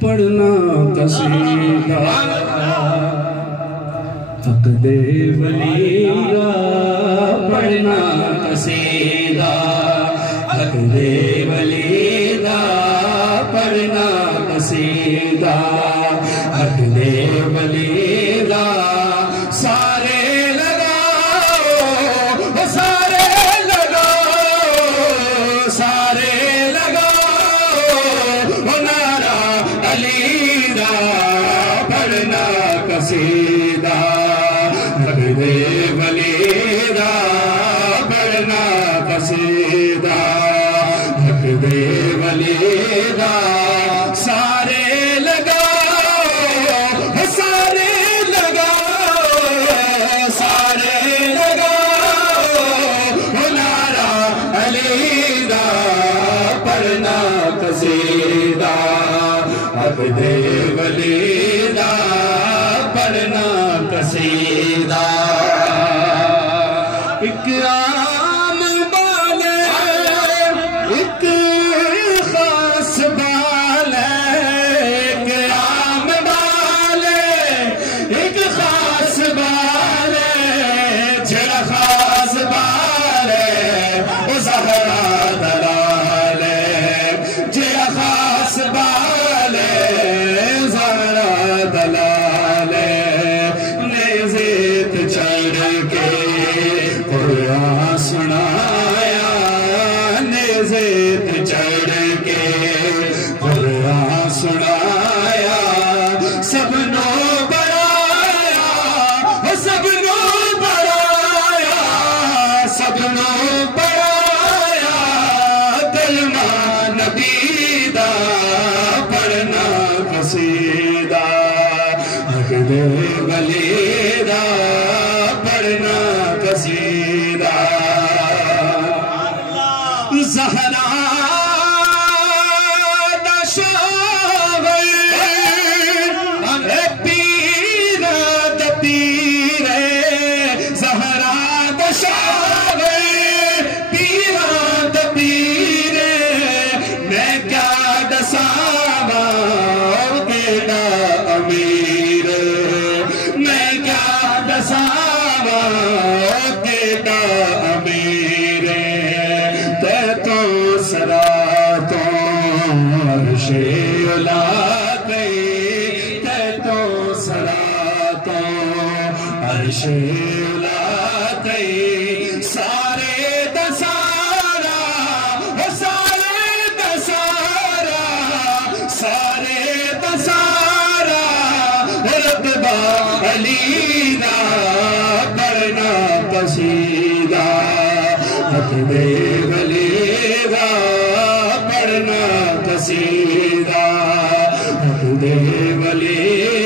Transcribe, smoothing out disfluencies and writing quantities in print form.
پڑھنا قصیدہ حق دے ولی دا پڑھنا قصیدہ حق دے ولی دا پڑھنا قصیدہ حق دے ولی دا سارے لگاؤ سارے لگاؤ سارے قصیدہ حق دے ولی دا پڑھنا قصیدہ حق دے ولی دا سارے لگاؤ سارے لگاؤ سارے لگاؤ نعرہ علی دا پڑھنا قصیدہ حق دے ولی دا پڑھنا قصیدہ ایک عام بال ایک خاص بال ایک عام بال ایک خاص بال جڑا خاص بال وہ زہرا دلال جڑا خاص بال زہرا دلال چڑھ کے قرآن سنایا نیزت چڑھ کے قرآن سنایا سب نو بڑھایا سب نو بڑھایا سب نو بڑھایا کلمہ نبی دا پڑھنا قصیدہ حق دے ولی دا پڑھنا قصیدہ زہرا دا شاغر پیر دا پیر زہرا دا شاغر پیر دا پیر میں کیا دساوا تیرا امیر میں کیا دساوا تیرا امیر تے تو سرا تو عرش اولا گئی تے تو سرا تو عرش اولا گئی سارے دسارا سارے دسارا سارے دسارا رتبہ علی دا پڑھنا قصیدہ حق دے ولی دا پڑھنا قصیدہ حق دے ولی